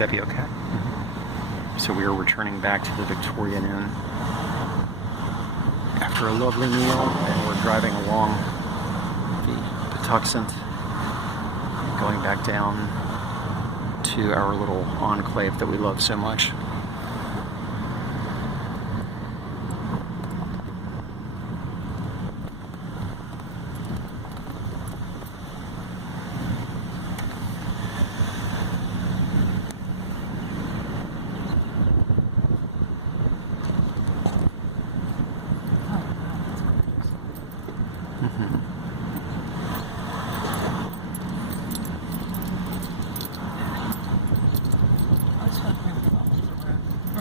that be okay? Mm-hmm. So we are returning back to the Victorian Inn after a lovely meal, and we're driving along the Patuxent, going back down to our little enclave that we love so much.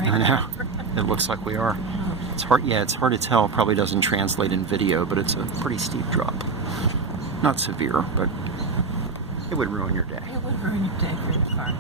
I know. It looks like we are. It's hard. Yeah, it's hard to tell. Probably doesn't translate in video, but it's a pretty steep drop. Not severe, but it would ruin your day. It would ruin your day for your car.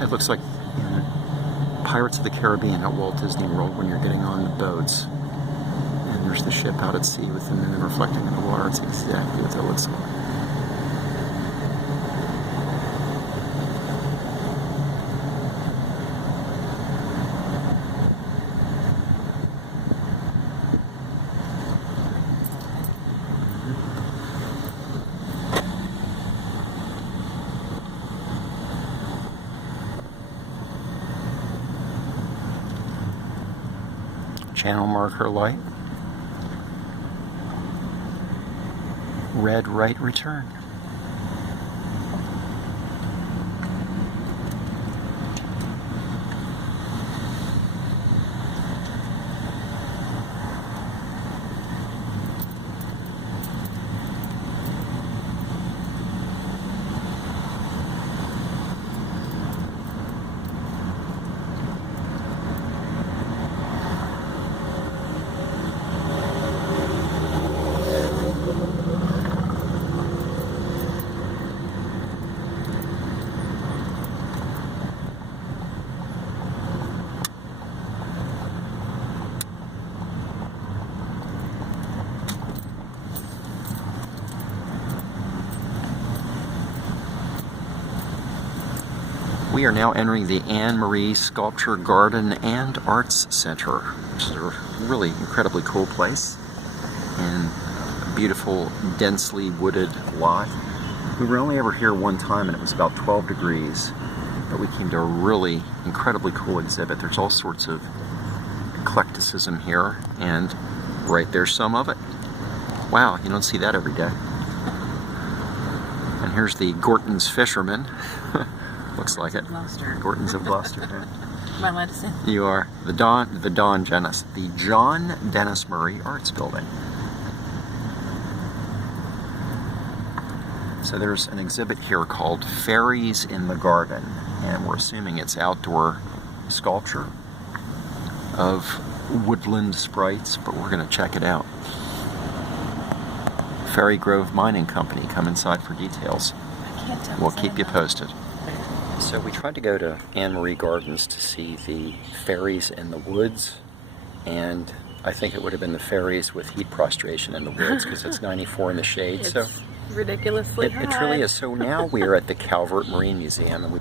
It looks like Pirates of the Caribbean at Walt Disney World when you're getting on the boats. And there's the ship out at sea with the moon reflecting in the water. It's exactly what that looks like. Channel marker light. Red right return. We are now entering the Annmarie Sculpture Garden and Arts Center, which is a really incredibly cool place and a beautiful, densely wooded lot. We were only ever here one time and it was about 12 degrees, but we came to a really incredibly cool exhibit. There's all sorts of eclecticism here, and right there's some of it. Wow, you don't see that every day. And here's the Gorton's Fisherman. Looks like it. Gloucester. Gorton's of Gloucester. Am I allowed to say? You are. The John Dennis Murray Arts Building. So there's an exhibit here called Fairies in the Garden, and we're assuming it's outdoor sculpture of woodland sprites, but we're going to check it out. Fairy Grove Mining Company. Come inside for details. I can't tell. We'll keep you posted. So we tried to go to Annmarie Gardens to see the fairies in the woods, and I think it would have been the fairies with heat prostration in the woods because it's 94 in the shade. It's so ridiculously hot. It truly is. So now we are at the Calvert Marine Museum, and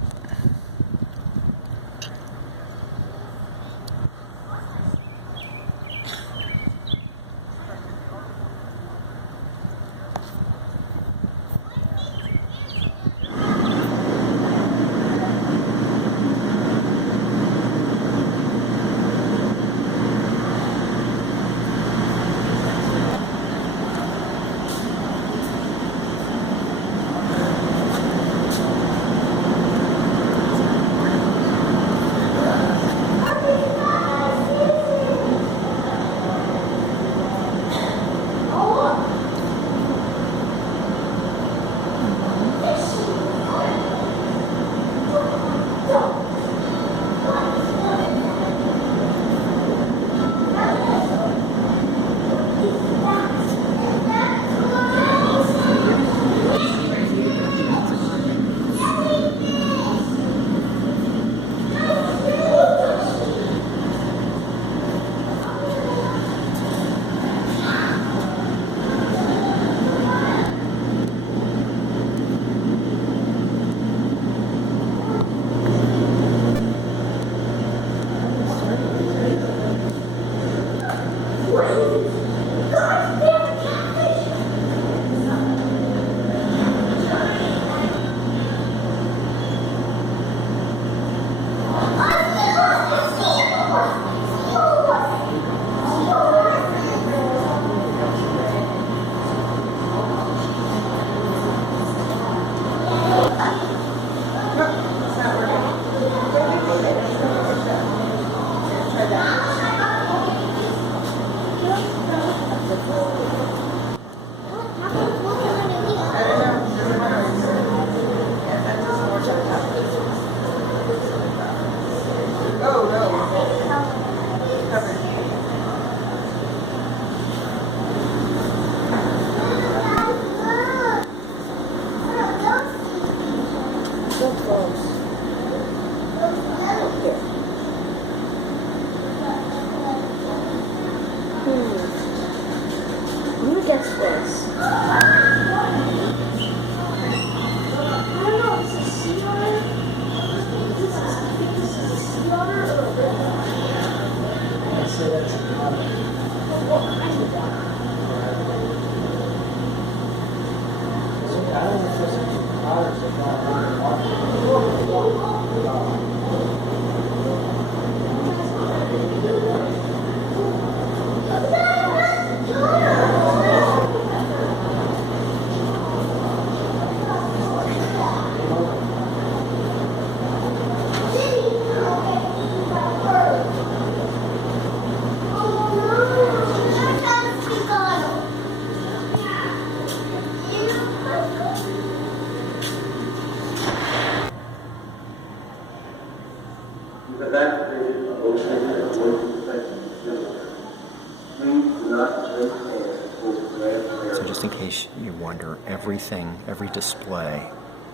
So just in case you wonder, everything, every display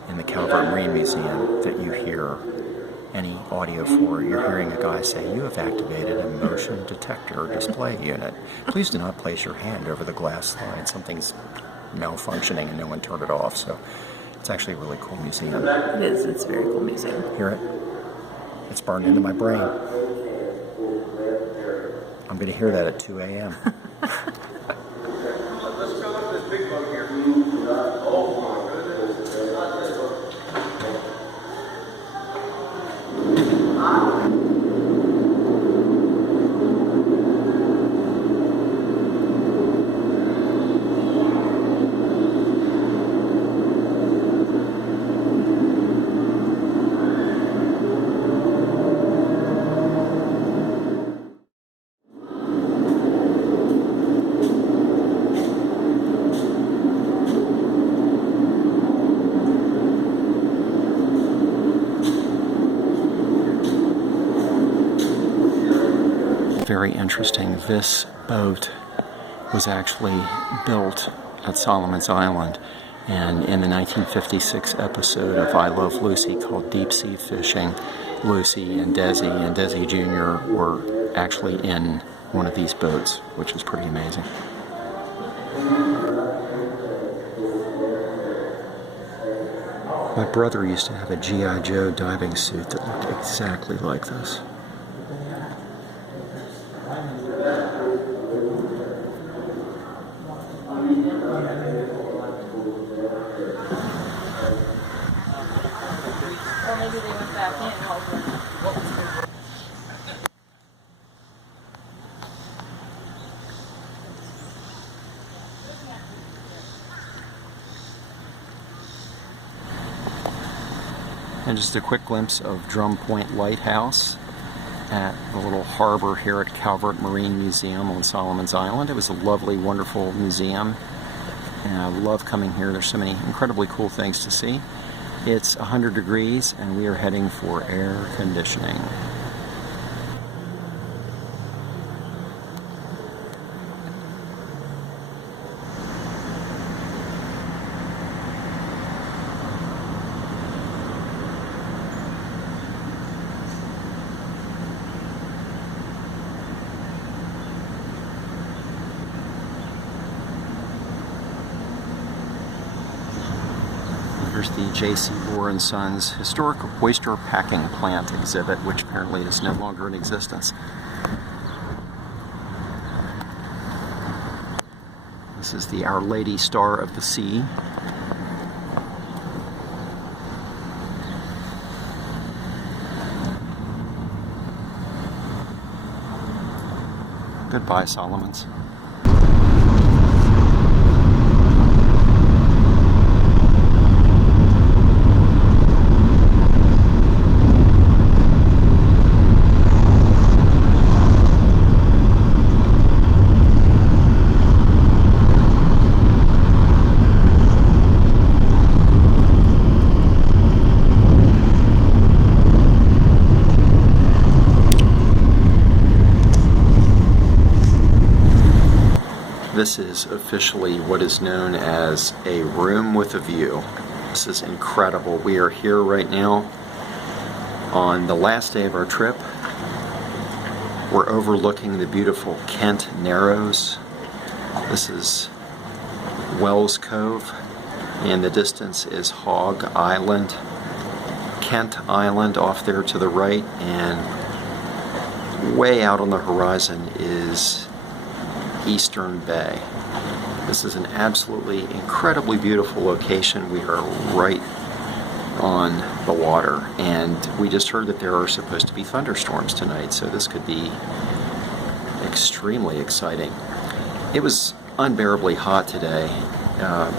in the Calvert Marine Museum that you hear any audio for, you're hearing a guy say, "You have activated a motion detector display unit. Please do not place your hand over the glass slide. Something's malfunctioning and no one turned it off." So it's actually a really cool museum. It is. It's a very cool museum. Hear it? It's burned into my brain. I'm going to hear that at 2 a.m. Let's go look at this big boat here. Oh my goodness. Very interesting. This boat was actually built at Solomon's Island, and in the 1956 episode of I Love Lucy called Deep Sea Fishing, Lucy and Desi Jr. were actually in one of these boats, which is pretty amazing. My brother used to have a G.I. Joe diving suit that looked exactly like this. Or maybe they went back in. And just a quick glimpse of Drum Point Lighthouse at the little harbor here at Calvert Marine Museum on Solomon's Island. It was a lovely, wonderful museum, and I love coming here. There's so many incredibly cool things to see. It's 100 degrees, and we are heading for air conditioning. Here's the J.C. Bohr & Sons Historic Oyster Packing Plant exhibit, which apparently is no longer in existence. This is the Our Lady Star of the Sea. Goodbye, Solomons. This is officially what is known as a room with a view. This is incredible. We are here right now on the last day of our trip. We're overlooking the beautiful Kent Narrows. This is Wells Cove. In the distance is Hog Island, Kent Island off there to the right, and way out on the horizon is Eastern Bay. This is an absolutely incredibly beautiful location. We are right on the water, and we just heard that there are supposed to be thunderstorms tonight, so this could be extremely exciting. It was unbearably hot today.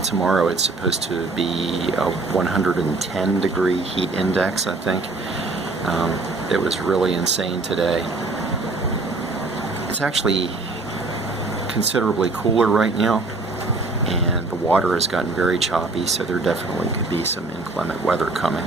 Tomorrow it's supposed to be a 110 degree heat index, I think. It was really insane today. It's actually considerably cooler right now, and the water has gotten very choppy, so there definitely could be some inclement weather coming.